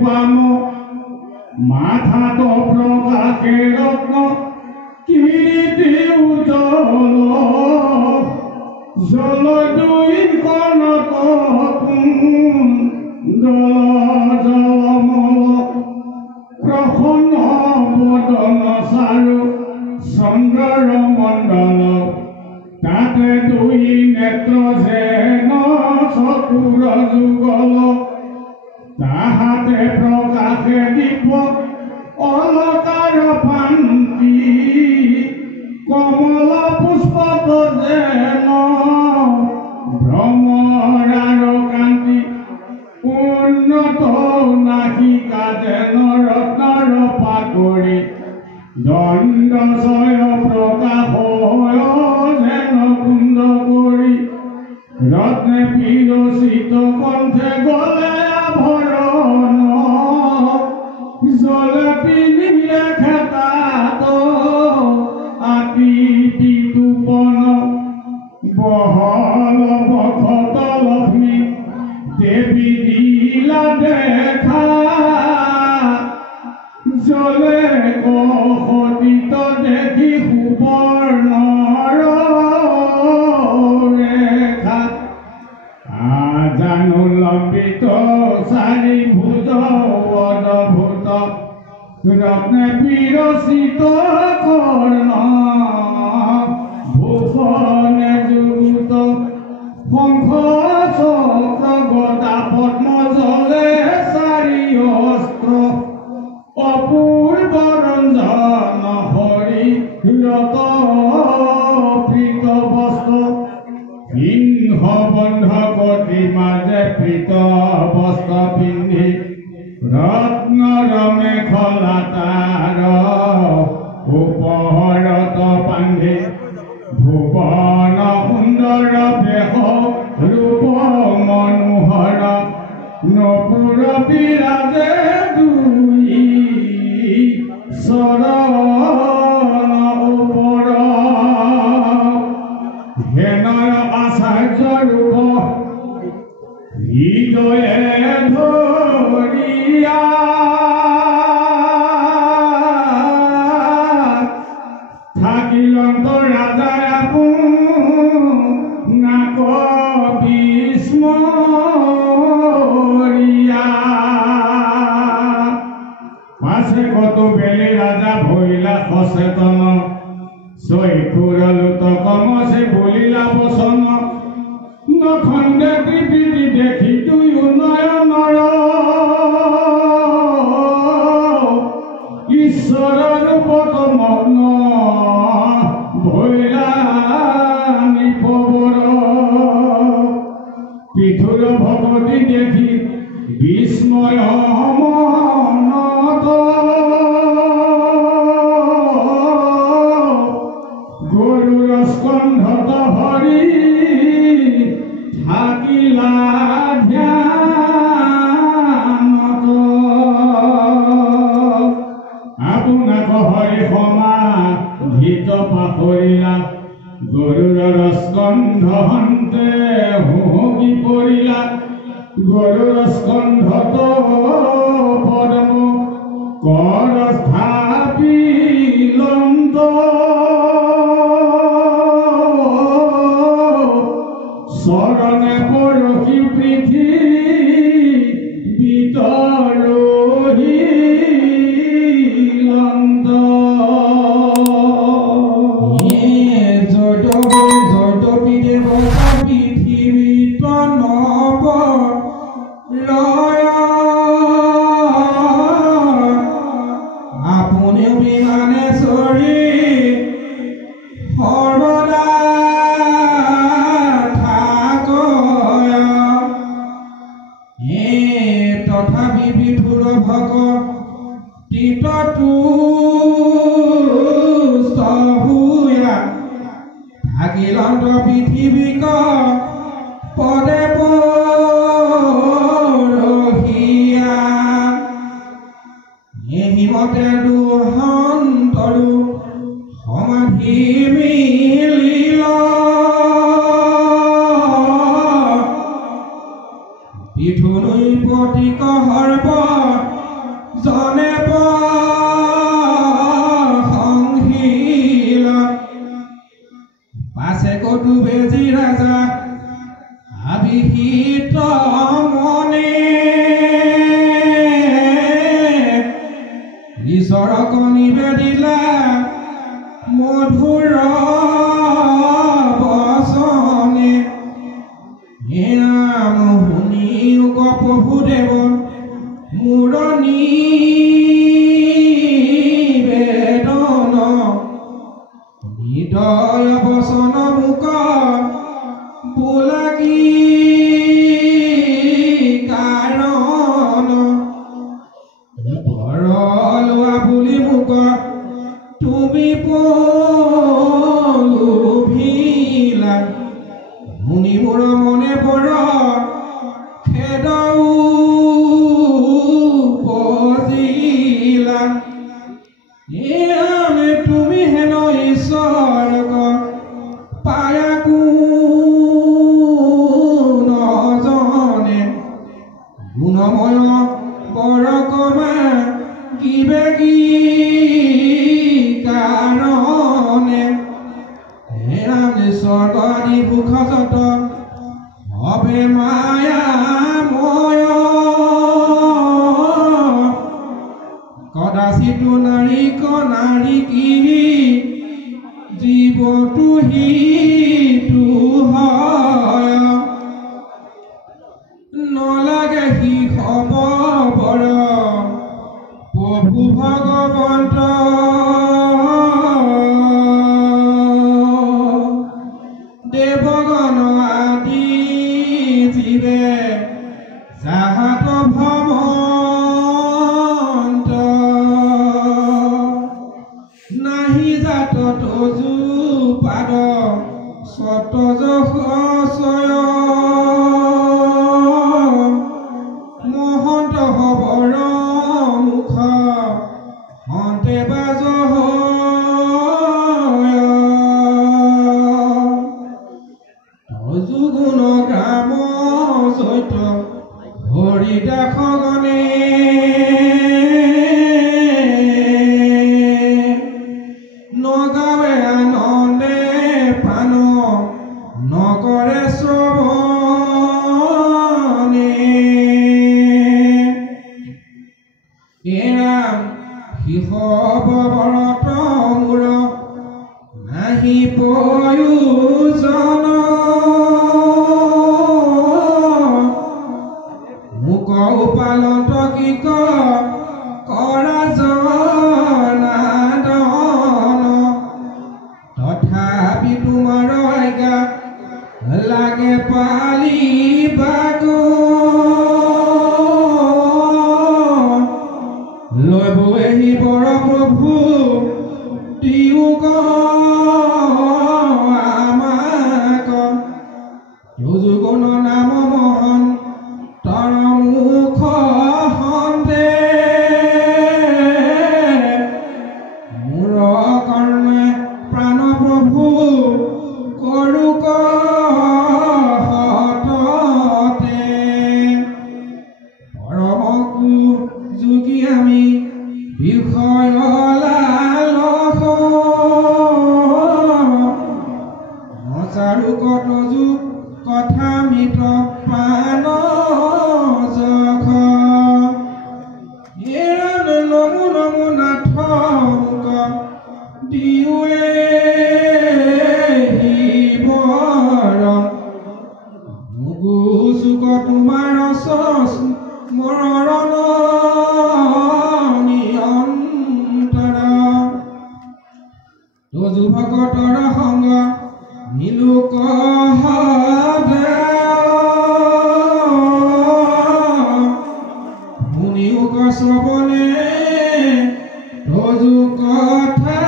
পাম মাথা তো প্ৰকাশে ৰত্ন কীৰ্তি উজ্জ্বল জল দুই কনক জলমল প্ৰসন্ন বদন চাৰু চন্দ্ৰৰ মণ্ডল তাতে দুই নেত্ৰ যেন চকুৰ যুগল তাহাতে প্ৰকাশে দিব অলকাৰ পান্তি কমল পুষ্পত যেন ভ্ৰমৰাৰ কান্তি উন্নত নাসিকা যেন ৰত্নৰ পাকৰি দণ্ড জয় প্ৰকাশ যেন কুণ্ড কৰি ৰত্নে বিৰচিত কণ্ঠে গলে আভৰণ জলে পিন্ধিলে খেতাত আতি বিতুপন বহল বখত লক্ষ্মী দেৱী দিলা দেখা জলে কসতিত দেখি সুবৰ্ণৰ ৰেখা আজানু লম্বিত চাৰি ভূত অদ্ভুত ৰত্নে বিৰচিত কৰ্ণ ভূষণে যুত শংখ চক্ৰ গদা পদ্ম জলে চাৰি অস্ত্ৰ অপূৰ্ব ৰঞ্জন হৰি ৰত প্ৰীত বস্ত্ৰ সিংহ বন্ধ কটি মাজে প্ৰীত বস্ত্ৰ পিন্ধি ৰত্নৰ মেখলা তাৰ উপহৰত বান্ধি ভুৱন সুন্দৰ বেশ ৰূপ মনোহৰ নপুৰ বিৰাজে দুই চৰণ ওপৰ হেনৰ আচাৰ্য ৰূপ হৃদয়ে ধৰিয়া থাকিলন্ত ৰাজাৰ নাক বিস্মৰিয়া পাছে কত বেলি ৰাজা ভৈলা সচেতন চৈখুৰ লোতকম সে বলিলা বচন নখণ্ডে ত্ৰিপিটি দেখি দুয়ো নয়নৰ ঈশ্বৰ ৰূপত মগ্ন ভৈলা নিপবৰ পিঠুৰ ভগতি দেখি বিস্ময় মনত গৰুৰ স্কন্ধত হৰি থাকিলা ধ্যানত আপোনাক হৰি সমাধিত পাহৰিলা গৰুৰ স্কন্ধ হন্তে হুহকি পৰিলা গৰুৰ স্কন্ধত পদ্ম কৰ স্থাপিলন্ত চৰণে পৰশি পৃথিৱীত ৰহিলন্ত পৃথিৱীত নৱ লয় আপুনি বিমানে চৰি সৰদা তথাপি বিধুৰ ভকতিটো স্থভূয়া থাকিলন্ত পৃথিৱীক পদে পৰহিয়া এহিমতে দুহন্তৰো সমাধি মিলিল পিঠুনুই পতিক সৰ্প ঈশ্বৰক নিবেদিলা মধুৰ বচনে হে নাম শুনি প্ৰভুদেৱ মোৰ নিবেদন হৃদয় বচন মুখ বোলাকি কাৰণ বৰলোৱা বুলি মোক তুমি পলুভিলা শুনি মোৰ মনে বৰ খেদ উপজিলা তুমি হেন ঈশ্বৰক পায়া কোন নজনে গুণময় বৰ কমা কিবে কি কাৰণে স্বৰ্গদি ভূখজত হবে মায়াময় কদাচিতো নাৰীক নাৰীকি জীৱটো হিতু হয় নলাগে সি হব বৰ প্ৰভু ভগৱন্ত দেৱগণ আদি জীৱে যাহাত ভ্ৰমন্ত নাহি জাত তজু পাদ সতজ সচয় মহন্ত হবৰ মুখ হন্তে বাজ যুগুণ গ্ৰাম চৈত হৰিদাস গণে নগাৱে আনন্দে প্ৰাণ নকৰে শ্ৰৱণে এৰাম শিশৱ বৰত মূৰ নাহি প্ৰয়োজন পালন্ত কি কৰা জনাদন তথাপি তোমাৰ আজ্ঞা লাগে পালিবাক লৈ বহি বৰ প্ৰভু দিয়োক আমাক যুগুণ নাম মহন তৰ মুখ হন্তে মোৰ কৰ্ণে প্ৰাণ প্ৰভু কৰোক হততে পৰমকু যোগী আমি বিষয় লালস নচাৰো কত যুগ কথা মিত প্ৰাণ নমো নমো নাথ মুক দিওয়ে হিবৰ মুগু চুক তোমাৰ মৰণ নিয়ন্তৰ তজু ভকতৰ সংগ নিলোক শুনিওক শ্ৰৱণে তজু কথা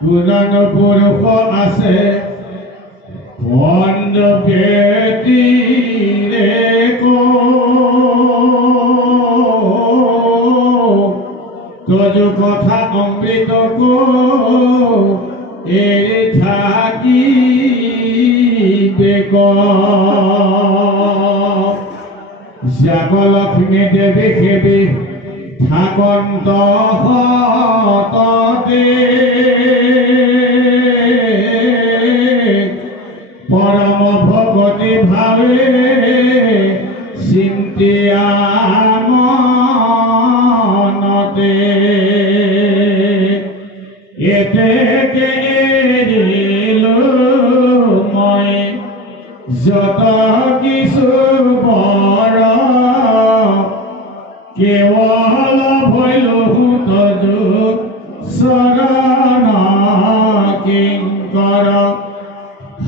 পুৰাণ পুৰুষ আছে বন্ধ ভেটিৰে তজু কথা অমৃত এৰি থাকি লক্ষ্মী দেৱী সেৱী থাকন্ত হততে পৰম ভগত অতি ভাবে চিন্তিয়া মনতে এতেকে এৰিলো মই যত কিছু বৰ কেৱল ভৈলো তজু চৰণ কিংকৰ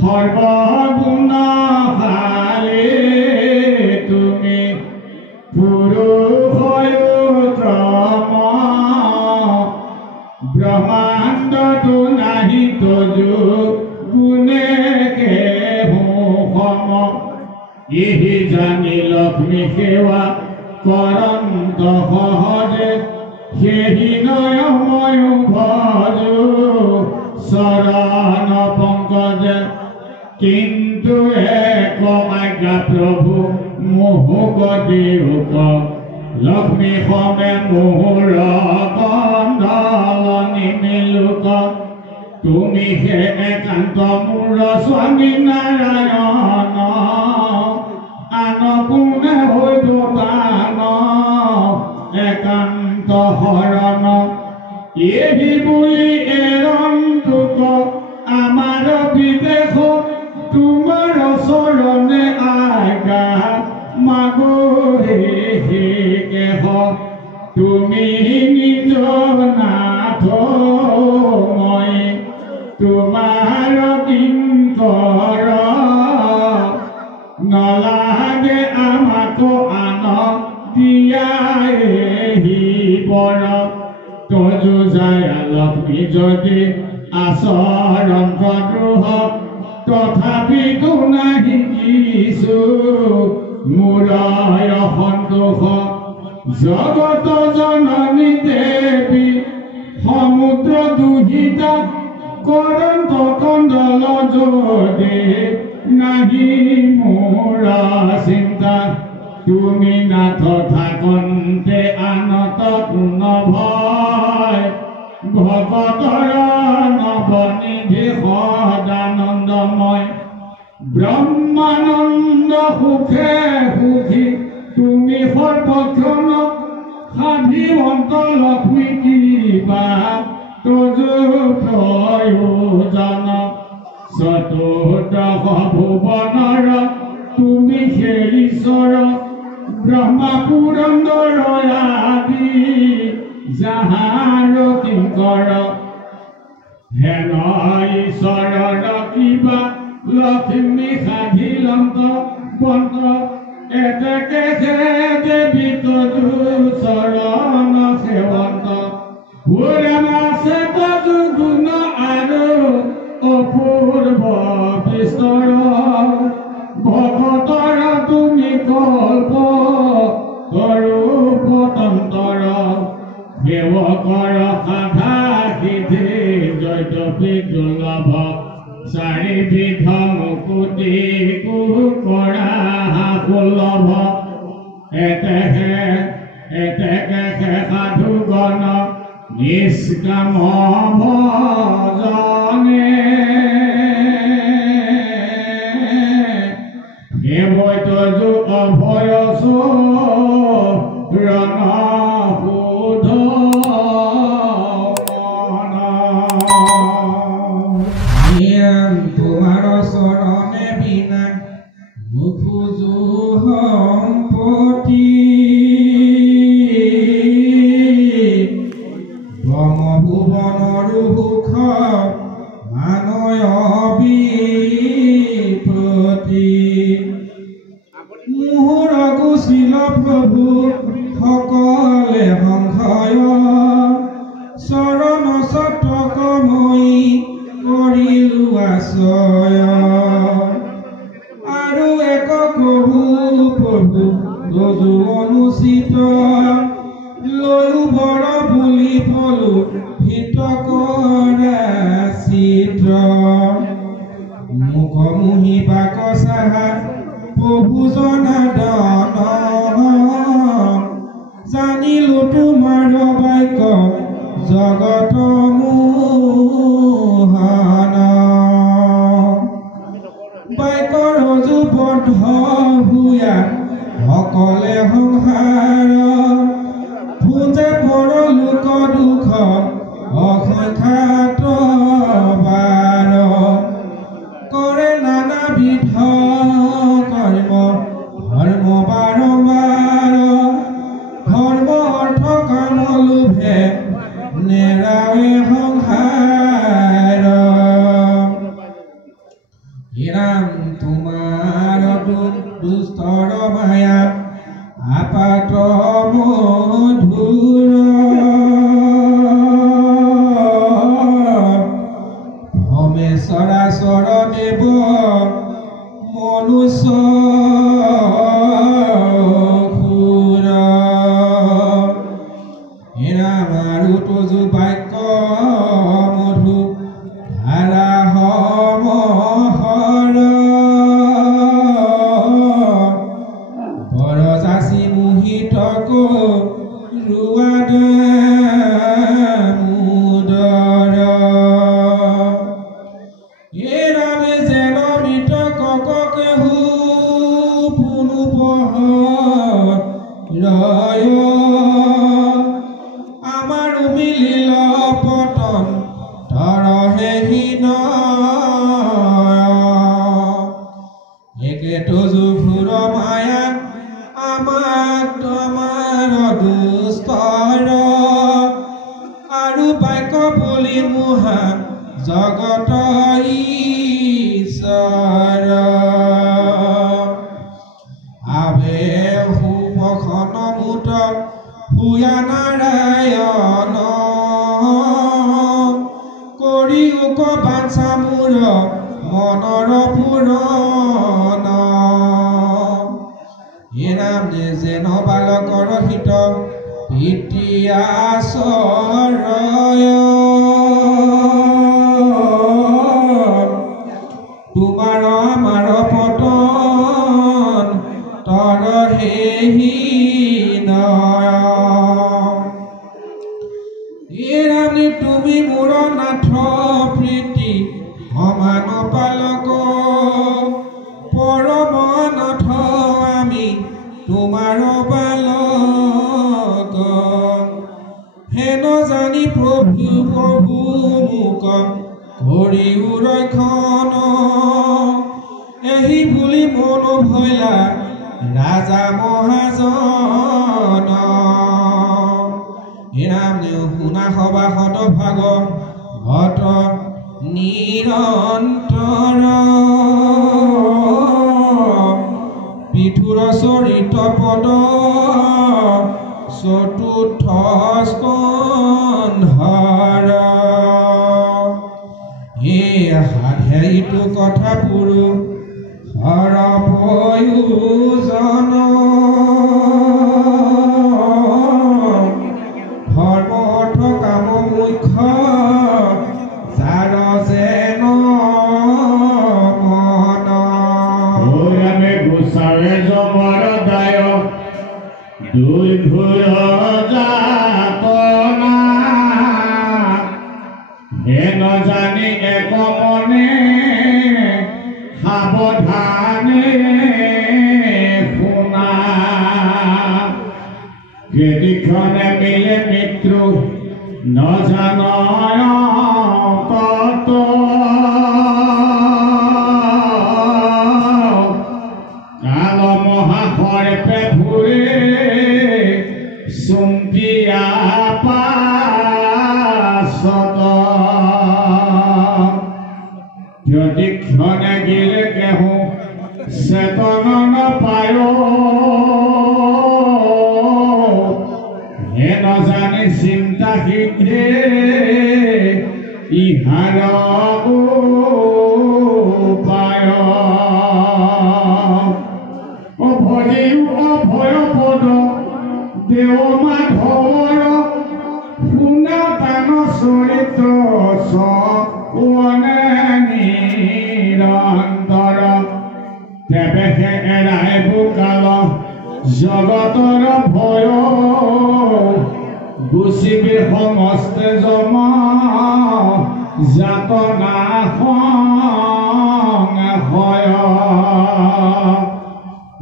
সৰ্বগুণশালী তুমি পুৰুষোত্তম ব্ৰহ্মাণ্ডটো নাহি তজু গুণে কেহোম ইহি জানি লক্ষ্মী সেৱা কৰন্ত সহজে সেহি নয় ময়ো ভজো চৰণ পংকজে কিন্তু এক আজ্ঞা প্ৰভু মোহক দিওক লক্ষ্মী সবে মোহৰ কন্দলনি মিলুক তুমি হে একান্ত মোৰ স্বামী নাৰায়ণ আন কোনে হৈব টান একান্ত হৰণ এহি বুলি এৰন্তোক আমাৰ বিদেশ তোমাৰ চৰণে আজ্ঞা মাগো হে কেহ তুমি নিজ নাথ মই তোমাৰ কিংকৰ নলাগে আমাক আন দিয়াহি বৰ তজু যায় লক্ষ্মী যদি আচৰণ দ্ৰোহ তথাপিতো নাহি কিছু মূৰয় সন্তোষ জগত জননী দেৱী সমুদ্ৰ দুহিতা কৰন্ত কন্দল যদি নাহি মোৰ চিন্তা তুমি নাথ থাকন্তে আনত নভয় ভকতৰ নৱনিধি সদানন্দময় ব্ৰহ্মানন্দ সুখে সুখী তুমি সৰ্বক্ষণ সাধিবন্ত লক্ষ্মী কিবা তজু প্ৰয়োজন চতুৰ্দশ ভুৱনৰ তুমি সেই ঈশ্বৰ ব্ৰহ্মা পুৰন্দৰ আদি যাহাৰ কিংকৰ হেন ঈশ্বৰৰ কিবা লক্ষ্মী সাধিলন্ত বন্ত এতেকে দেৱী তজু চৰণ সেৱন্ত আছে তজু গুণ আৰু অপূৰ্ব বিস্তৰ ভকতৰ তুমি কল্প স্বৰূপতন্তৰ সেৱকৰ সাধা সিদ্ধি জয়তপী দুৰ্লভ চাৰিবিধ মুকুতি কুকৰা সুলভ এতেকে সাধুগণ নিষ্কাম ভজনে তজু অভয় ৰণ তোমাৰ চৰণে বিনা মুখোজো সম্পত্তি ব্ৰহ্মভুৱনৰো সুখ মানয় বিপতি মোহৰ গুচিল প্ৰভু সকলে সংশয় চৰণ চটক মই কৰিলো আশ্ৰয় আৰু এক কহু প্ৰভু তজু অনুচিত লৈও বৰ বুলি পলো হিত কৰা চিত্ৰ মুখমুহি বাক চাহা প্ৰভু জনাদন জানিলো তোমাৰ বাক্য জগত মোহন বাইকৰ যুবদ্ধ হুয়া সকলে সংসাৰ ভুজে পৰ লোক দুখ অসংখ্যাত বাৰ কৰে নানাবিধ কৰ্ম ধৰ্ম বাৰম্বাৰ ধৰ্ম অৰ্থ কাম লোভে নেৰাৱে সংসাৰ হিৰাম তোমাৰ দুষ্টৰ মায়া আপাত মধুৰ ভমে চৰাচৰ দেৱ মনুষ্য সুৰ হিৰাম আৰু তজু বাক্য মধু ধাৰা সমহৰ বৰজাচি মোহিতক ৰুৱাদ মুদৰ হিৰামে যেন মৃত ককেহু পুনু ৰয় আমাৰ মিলিল পতন তৰহে হীন একেতো জুফুৰ মায়া আমাক তোমাৰ দুষ্টৰ আৰু বাক্য বুলি মোহা জগত ঈশ্বৰ আবে সুবখন মুত হুয়া নাৰায়ণ কৰি উক বাঞ্ছা মোৰ মনৰ পূৰণ হিৰাম যেন বালকৰ হিত পিতৃ আশ্ৰয় তোমাৰ আমাৰ পতন তৰহে হীন হিৰাম তুমি মোৰ নাথ প্ৰীতি সমান পালক পৰম নাথ আমি তোমাৰ বালক হেন জানি প্ৰভু প্ৰভু মোক কৰিও ৰক্ষণ এহি বুলি মন ভৈলা ৰাজা মহাজন হিৰাম শুনা সবাসত ভাগ ভট নিৰন্তৰ পিঠুৰ চৰিত পদ চতুৰ্থ স্কন্ধৰ হে সাধেৰিটো কথা পুৰু হৰ প্ৰয়োজন ধৰ্ম অৰ্থ কাম মুখ্য যাৰ যেন মন আমি গোচাৰে জমৰ দায়ক দুই ঘূৰ যাতনা হেন জানি এক মনে সাৱধানে শুনা কেদিখনে মিলে মৃত্যু নজানয় তত কাল মহাসৰ্পে ফুৰে চুম্পিয়া পাছত যদিক্ষণে গিলে কেহু চেতন নাপায় হে নজানে চিন্তা শীঘ্ৰে ইহাৰ উপায় অভয়ো অভয় পদ দেৱ মাধৱৰ শুনা তান চৰিত্ৰ চনে নিৰন্তৰ তেবেহে এৰাই বুকাল জগতৰ ভয় গুচিবি সমস্তে জমা যাতনা হয়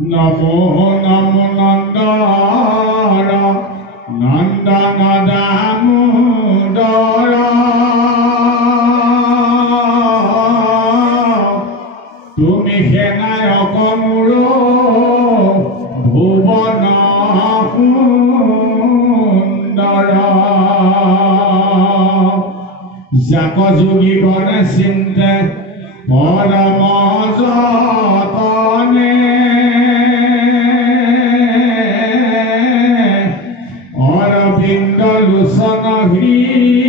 নমো নমো নন্দৰ নন্দন দামোদৰ তুমি সেনায়ক মোৰ ভুৱন সুন্দৰ যাক যোগী গণ চিন্তে পৰম যতনে অৰবিন্দ লোচন হৃদিত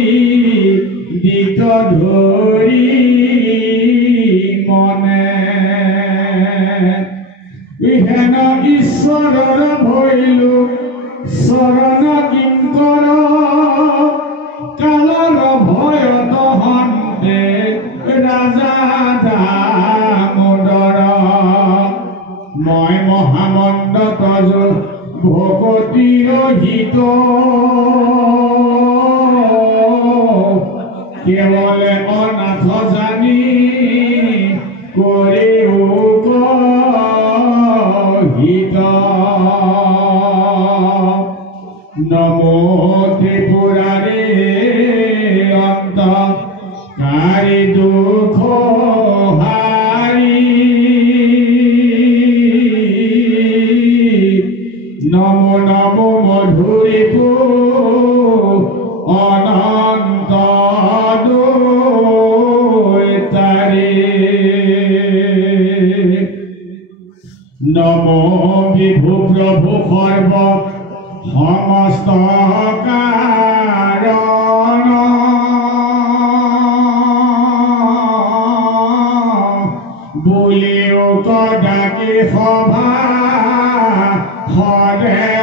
ধৰি মনে ইহেন ঈশ্বৰৰ ভৈলো চৰণ কিংকৰ কালৰ ভয় নহন্তে ৰাজা দামোদৰ মই মহামণ্ড তজ ভকতিৰ হিত কেৱলে অনাথ জানি কৰিও হিত নমো ত্ৰিপুৰাৰে অন্ত কাৰি দুখ হাৰি নমো নমো মধুৰিপু অনন্ত দৈতাৰি নমো বিভু প্ৰভু সৰ্ব সমস্ত কাৰণ বুলিও কদাকি সভা হৰে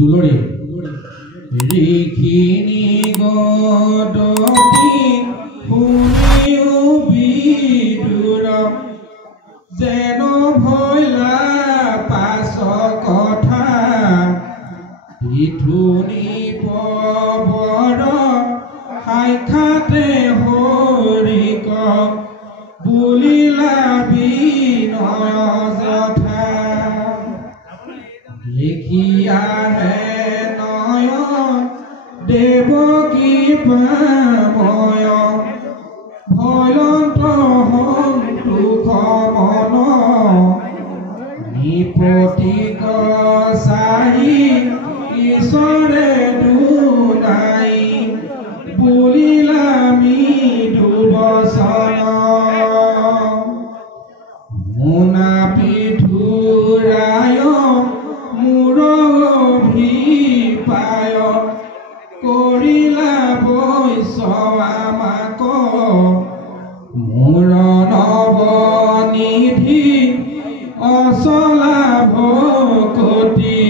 দুলৰি ৰিখিনি গদকি শুনিও বিদুৰ যেন ভৈলা পাছ কথা পিঠুনি পবৰ সাক্ষাতে হৰিক বুলিলা বিনয় যথা লিখিয়াহে নয়ন দেৱকী প্ৰেময় ভয়ন্ত সন্তোষ মন নিপতিক চাৰি ঈশ্বৰে দুনাই বুলিলা মৃদু বচন মোনা পিঠুৰায় মোৰ অভিপায় কৰিলা বৈশ্বমাক মোৰ নৱনিধি অচলা ভকতি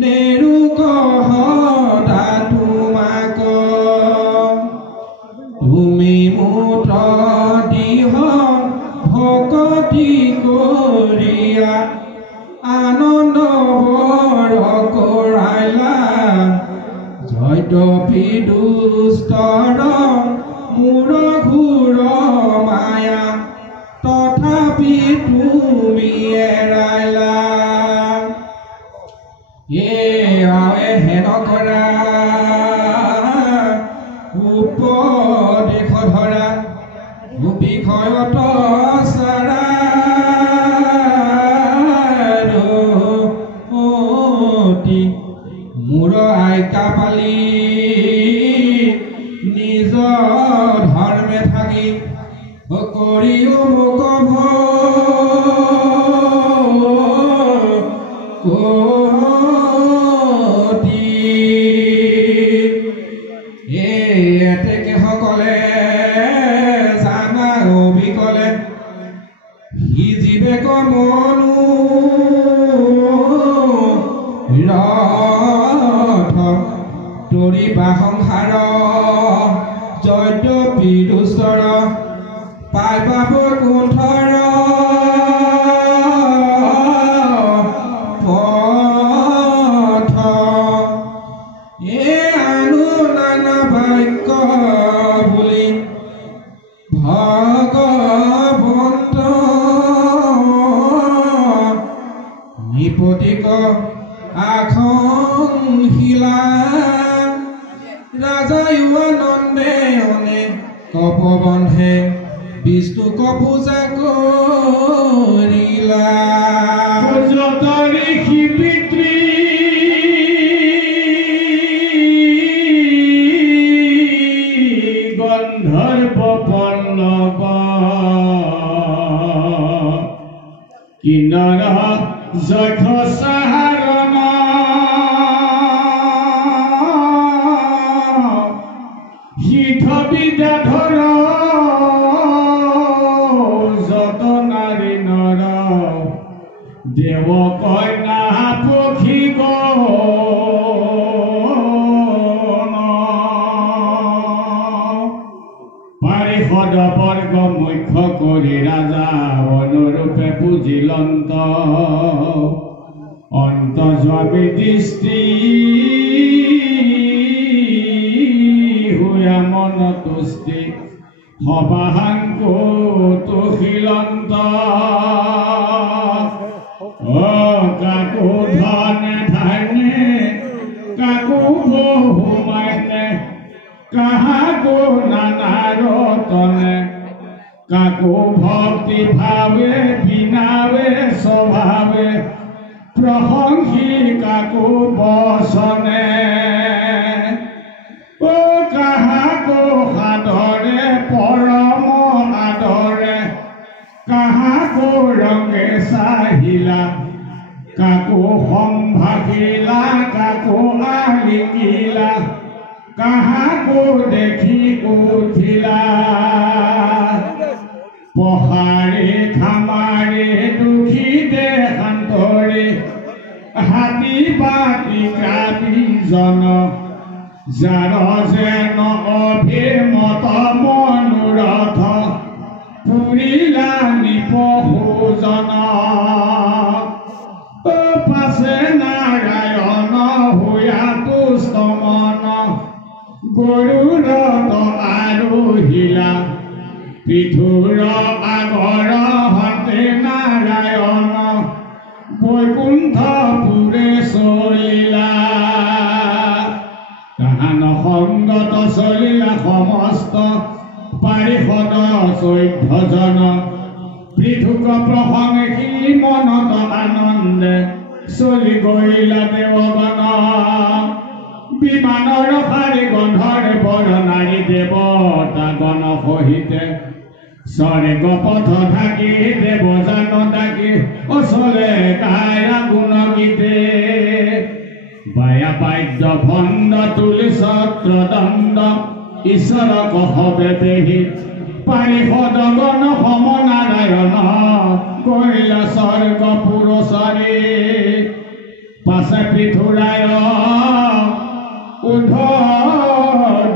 নেৰুক সদা তোমাক তুমি মুঠ দিহ ভকতি কৰিয়া আনন্দ বৰ কৰাইলা যদ্যপি দুষ্টৰ মোৰ ঘূৰ মায়া তথাপি তুমি এৰাইলা হেন কৰা উপদেশ ধৰা বিষয়ত চাৰা মোৰ আইকা পালি নিজ ধৰ্মে থাকি কৰিও মোক ভকতি এতেকে সকলে জানা অবিকলে সি জীৱেক মনো ৰথ তৰিবা সংসাৰ যদ্যপি বিদুস্তৰ পাই পাব কুণ্ঠৰ পথ আনু নানা বাক্য বুলি ভগৱন্ত নিপতিক আখংশিলা ৰাজায়ুৱানন্দে অনে কপবন্ধে বিষ্ণুক পূজা কৰিলা ঋষি পিতৃ গন্ধৰ্ব পল্লৱ কিন্নৰ যক্ষ সাহাৰণ সিদ্ধ বিদ্যাধৰ যত নাৰী নৰ দেৱ কন্যা পক্ষী পাৰিষদ বৰ্গ মুখ্য কৰি ৰাজা অনুৰূপে পুজিলন্ত অন্তৰ্যামী দৃষ্টি হুয়া মন তুষ্টি সবাহাংকু তুশীলন্ত কাকো ধনে ধানে কাকো বহুমানে কাহাকো নানা ৰতনে কাকো ভক্তি ভাৱে বিনাৱে স্বভাৱে প্ৰশংসী কাকো বচনে কাহাকো সাদৰে পৰম আদৰে কাহাকো ৰঙে চাহিলা কাকো সম্ভাষিলা কাকো আলিকিলা কাহাকো দেখি উঠিলা পহাৰে খামাৰে দুখী দেশান্তৰে হাতী বাতি কাবিজন যাৰ যেন অভিমত মনোৰথ পুৰিলা নিপহুজন পাছে নাৰায়ণ হোয়া তুষ্ট মন গৰুড়ত আৰোহিলা পৃথুৰ আগৰ হতে নাৰায়ণ বৈকুণ্ঠপুৰে চলিলা তাহান সংগত চলিলা সমস্ত পাৰিষদ 14 জন পৃথুক প্ৰসংগে সি মনত আনন্দে চলি গৈলা দেৱগণ বিমানৰ ফাৰি গন্ধৰ বৰ নাৰী দেৱতা গণ সহিতে স্বৰ্গ পথ ঢাকি দেৱ জান ডাকি অচলে কায়া গুণ গীতে বায়া বাদ্য ভণ্ড তুলি ছত্ৰ দণ্ড ঈশ্বৰ কহবে দেহি পাৰিষদ গণ সম নাৰায়ণ কৰিলা স্বৰ্গ পুৰচাৰী পাছে পৃথুৰায় উধ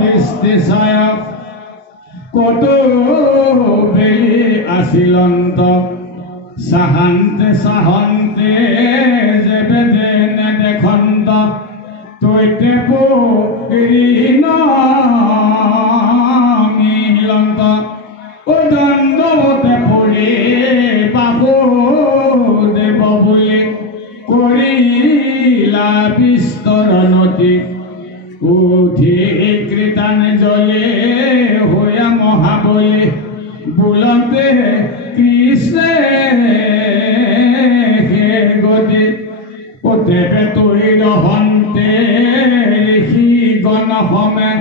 দৃষ্টি চায় কতো বেলি আছিলন্ত চাহান্তে চাহন্তে যেবে যেনে দেখন্ত তৈতে পীন মিলন্ত দণ্ডতে পৰি বাবু দেৱ বুলি কৰিলা বিস্তৰণতি উঠি কৃতানে জলে হোয়া মহাবলী বুলতে কৃষ্ণে গতি দেৱে তৈৰ হন্তে ঋষি গণ সমে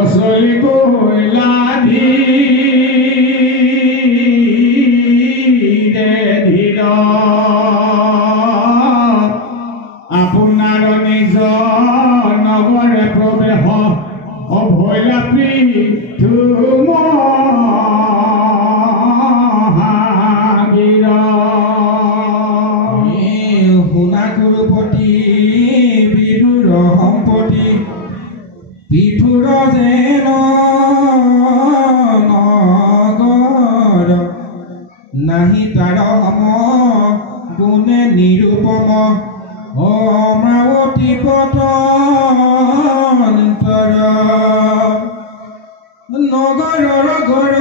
অচলি গৈলা ধীৰে ধীৰ আপোনাৰ নিজ নগৰে প্ৰৱেশ অভৈলা পৃথুম শুনা গুৰুপতি বিদুৰ সম্পত্তি পৃথুৰ যেন নাহি তাৰ সম গুণে নিৰূপম অমৰাৱতী পতন্তৰ নগৰৰ গৰ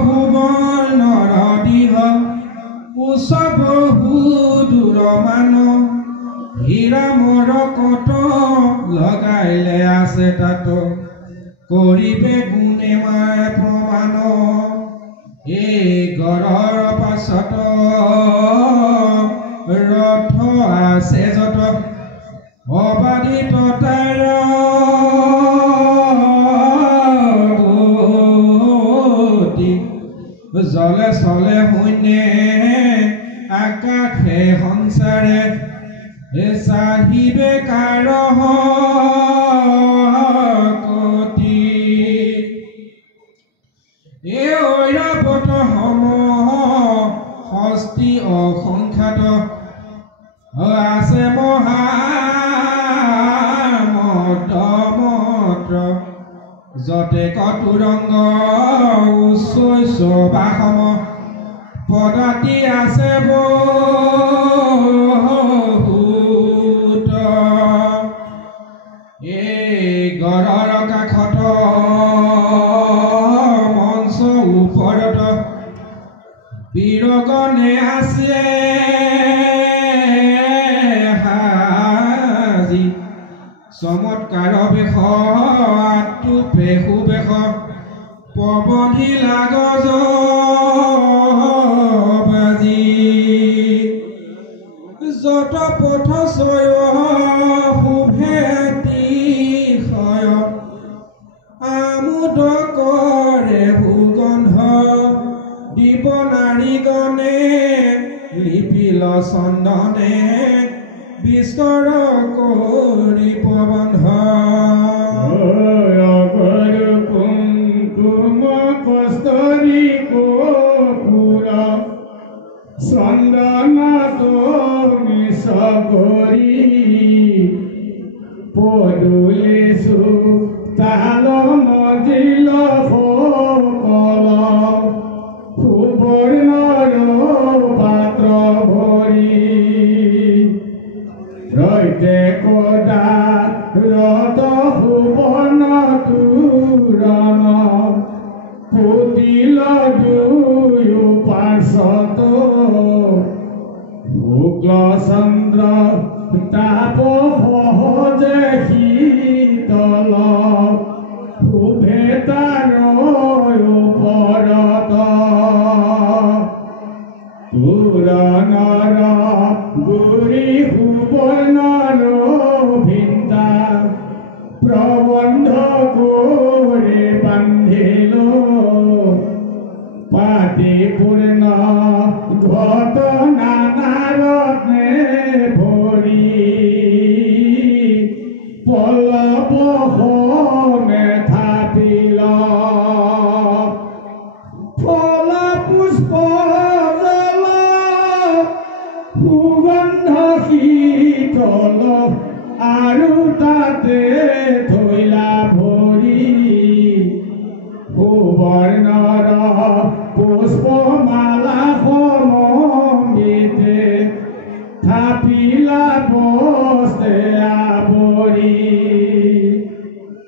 ভুৱনৰ দিহ উৎসৱ দূৰ মান হীৰা মৰকত লগাইলে আছে তাত কৰিবে গুণে মায় প্ৰমাণ এই গড়ৰ পাছত ৰথ আছে যত অবাধিত তাৰ জলে চলে শূন্যে আকাশে সংসাৰে চাহিবে কাৰ কতি এ ঐৰাৱত সমূহ হস্তি অসংখ্যাত আছে মহামন্ত্ৰ যতে কতুৰংগ উচ্চৈছ বাসম পদাতি আছে বহুত এই গড়ৰ কাষত মঞ্চ ওপৰত বীৰগণে আছে হাজি চমৎকাৰ বেশ আঁতু পেশু বেশ প্ৰবন্ধি লাগজ বাজি যত পথ চয় শুভেতি হয় আমোদ কৰে সুগন্ধ দিব নাৰীগণে লিপিল চন্দনে বিস্তৰ কৰি প্ৰবন্ধ কুংকুম কস্তৰী কপুৰ চন্দন মিছ কৰি পদুলিছো তাল মজিল সকল সুবৰ্ণৰ পাত্ৰ ভৰি ৰৈতে কদা ৰত সুবৰ্ণ তোৰণ পুতিল দুয়ো পাৰ্শ্বত শুক্ল চন্দ্ৰ তাপ সহজে শীতল শুভে তাৰ ওপৰত তোৰণৰ গুৰি সুবৰ্ণৰ ভিন্তা প্ৰবন্ধ কৰি বান্ধিল পাতি পূৰ্ণ ঘটনা নাৰত্নে ভৰি পল্লৱ সমে থাপিল ফল পুষ্প জল সুগন্ধ শীতল আৰু তাতে থৈলা ভৰি সুবৰ্ণৰ পুষ্পমালা সমন্বিতে থাপিলা বস্তে আৱৰি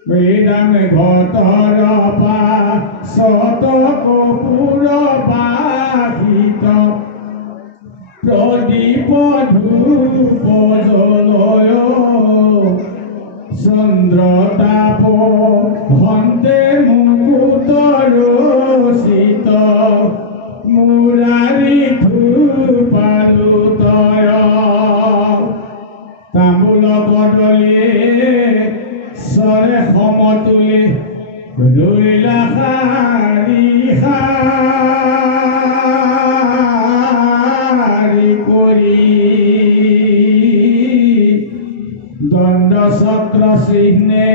বেদাম ঘটৰ পাছত কপুৰ বাহিত প্ৰদীপ ধূপ জলয় চন্দ্ৰ তাপ হন্তে মুকুটৰ শীত মুৰাৰী ধূপালুতয় তামোল কদলী চৰে সমতুলি ৰুইলা শাৰী শাৰী কৰি দণ্ড ছত্ৰ চিহ্নে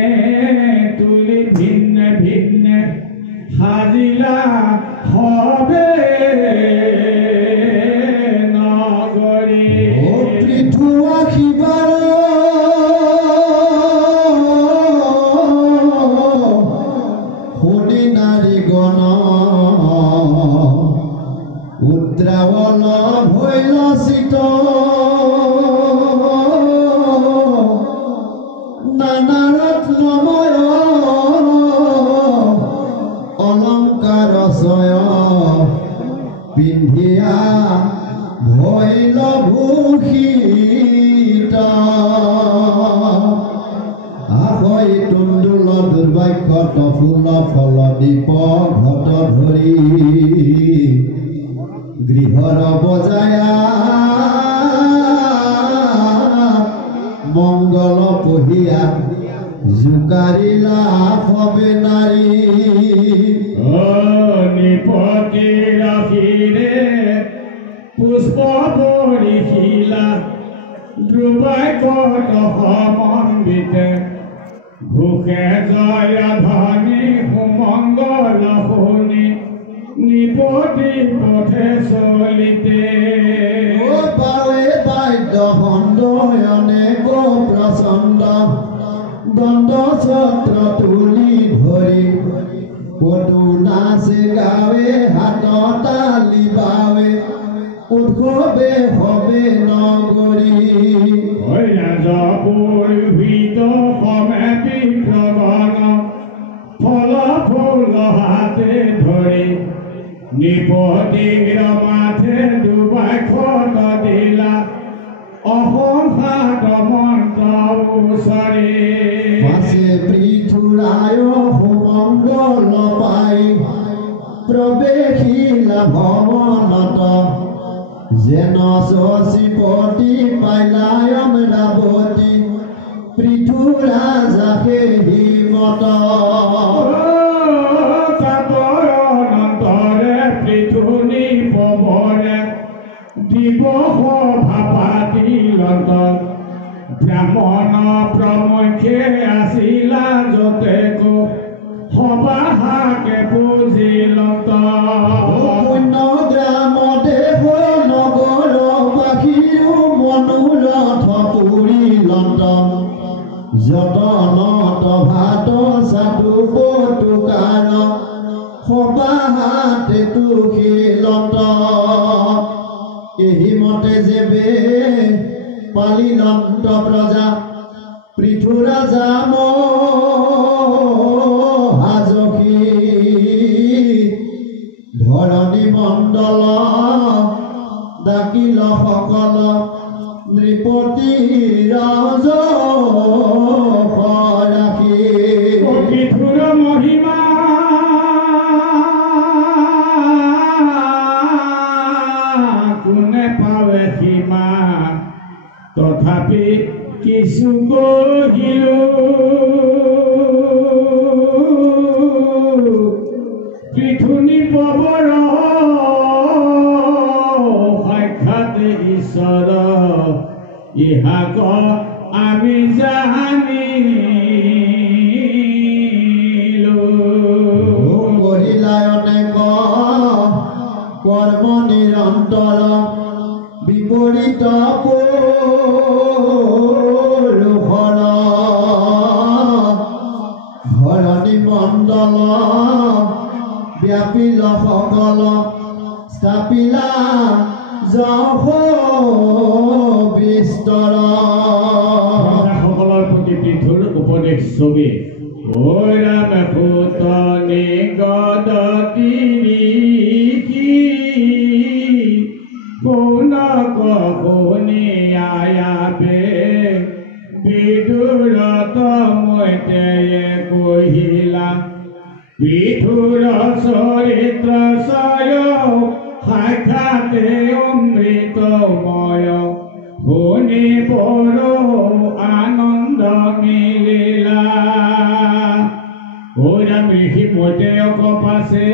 তুলি ভিন্নে ভিন্নে সাজিলা হবে নগৰী পৃথু আখিবাৰ শুনি নাৰীগণ উদ্ৰাৱল ভৈল চিত নানা ৰত্নময় অলংকাৰ চয় পিন্ধিয়া ভৈল ভূষিত আহৈ তুন্দুল দুৰ্বাক্য ফুল ফল দীপ ঘট ধৰি গৃহৰ বজায়া মংগল পহিয়া জোকাৰিলা হবে নাৰী নিপতি ৰাখিৰে পুষ্প পৰিশিলা ধ্ৰুবাক্য সমন্বিতে ঘোষে জয় ধনী সুমংগল শুনি নিপতি পথে চলিতে পাৱে বাদ্য খণ্ডয়নে গো প্ৰচণ্ড দণ্ড ছত্ৰ তুলি ধৰি কতো নাচে গাৱে হাত তালি বাৱে উৎসৱে হবে নগৰী ৰাজপুৰভিত সমে বিপ্লৱন ফল ফুল হাতে ধৰি নিপতিৰ মাথে দুবাক্য দিলা অসংসাৰ মন্ত্ৰ উচৰে পাছে পৃথুৰায় সুমংগল পাই প্ৰৱেশিলা ভৱনত যেন শশীপতি পাইলায়ম ৰাৱতী পৃথুৰাজাকে হিমত পৃথুনি পৱনে দিৱস ভাপাতি লণ্ডন ব্ৰাহ্মণ প্ৰমুখে আছিলা যতেক সবাহাকে পুজি পুণ্য গ্ৰামতে নগৰ বাসীও মনোৰথ পুৰী লণ্ডন যতনত ভাত চাটু বটুকাৰ সবাহাতে তুষি লণ্ডন এহি মতে যেবে পালি লণ্ড প্ৰজা পৃথুৰাজা হাজকি ধৰণী মণ্ডল ডাকিল সকল নৃপতি ৰাজ ৰাখি পৃথুৰ মহিমা কোনে পাৱে সীমা তথাপি কিছু কহিলো পৃথুনি পৱৰ সাক্ষাৎ ঈশ্বৰ ইহাক আমি জানিলো কৰিলায়নে কৰ্ম নিৰন্তৰ বিপৰীত ধৰণী মণ্ডল ব্যাপিল সকল স্থাপিলা যশ বিস্তৰ সকলৰ প্ৰতি পৃথুৰ উপদেশ ছবি ঐ ৰাম পুতনি গদতি কোন কহুনি আয়াবে বিদুৰত মৈতে কহিলা পৃথুৰ চৰিত্ৰ চয় সাক্ষাতে অমৃতময় শুনি বৰ আনন্দ মিলিলা ওৰা ঋষি মৈতেয়ক পাছে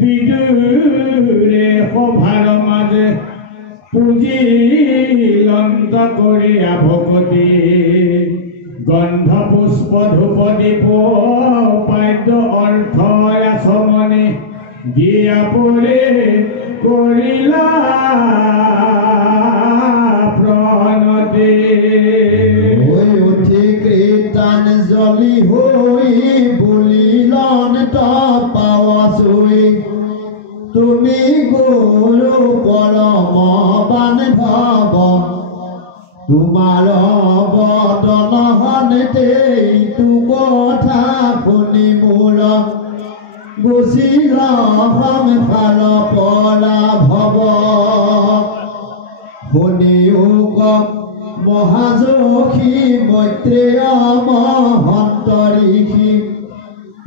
বিদুৰে সভাৰ মাজে পুঁজি লন্ত কৰিয়া ভকতি গন্ধ পুষ্প ধূপ দীপ পাদ্য অৰ্থ আচমনি দিয়া পৰে কৰিলা প্ৰণতি উঠি কীৰ্তনজলি হৈ বুলিলন পাৱা চুই তুমি গৈ তোমাৰ বদনহনতে ইটো কথা শুনি মোৰ গুচিল সংসাৰ পৰা ভৱ শুনিও কক মহাযশী মৈত্ৰেয় মহন্ত ঋষি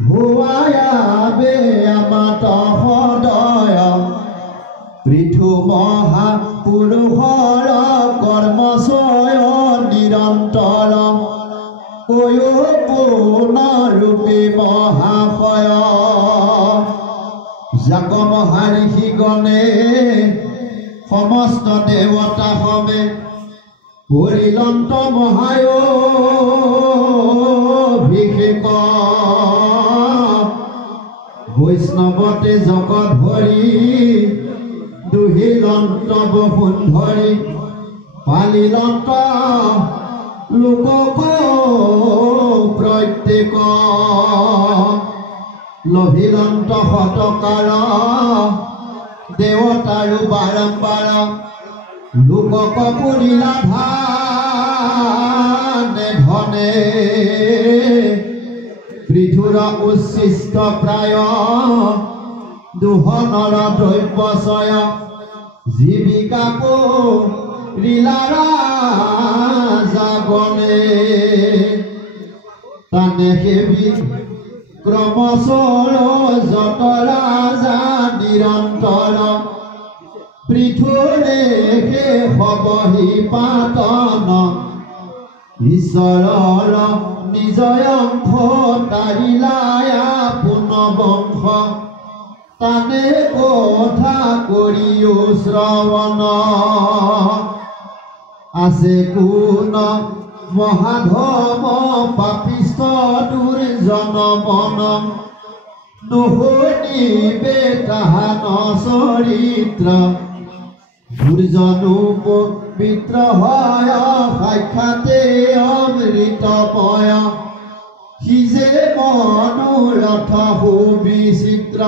হোৱায়াবে আমাত সদয় পৃথু মহাপুৰুষৰ কৰ্মচয় নিৰন্তৰ পূৰ্ণৰূপে মহাশয় যাক মহাঋষিগণে সমস্ত দেৱতা সবে পৰিলন্ত মহায়োভিষেক বৈষ্ণৱতে জগত ভৰি দুহিলন্ত বসুন্ধৰি পালিলন্ত লোকক প্ৰত্যেক লভিলন্ত শতকাৰ দেৱতাৰো বাৰম্বাৰ লোকক পুৰিলা ধানে ধনে পৃথুৰ উচ্ছিষ্ট প্ৰায় দুহনৰ দ্ৰব্যচয় জীৱিকাকো ৰিলাৰা জাগনে তানে সেবি ক্ৰমচৰ যত ৰাজা নিৰন্তৰ পৃথুৰে হবহি পাতন ঈশ্বৰৰ নিজয় অংশ তাৰিলায়া পুনবংশ তানে কথা কৰিও শ্ৰৱণ আছে কোন মহাধম পাপিষ্ট দুৰ্জন মন নুশুনিবে তাহান চৰিত্ৰ দুৰ্জনো পবিত্ৰ হয় সাক্ষাতে অমৃতময় সি যে মনোৰথ সুবিচিত্ৰ